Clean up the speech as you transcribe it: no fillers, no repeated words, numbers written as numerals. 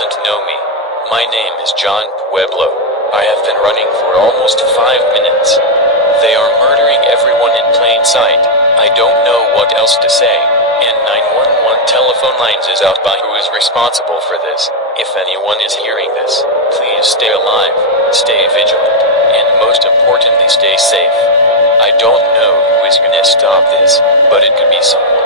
doesn't know me, my name is John Pueblo. I have been running for almost 5 minutes. They are murdering everyone in plain sight. I don't know what else to say. And 911 telephone lines is out by who is responsible for this. If anyone is hearing this, please stay alive, stay vigilant, and most importantly stay safe. I don't know who is gonna stop this, but it could be someone.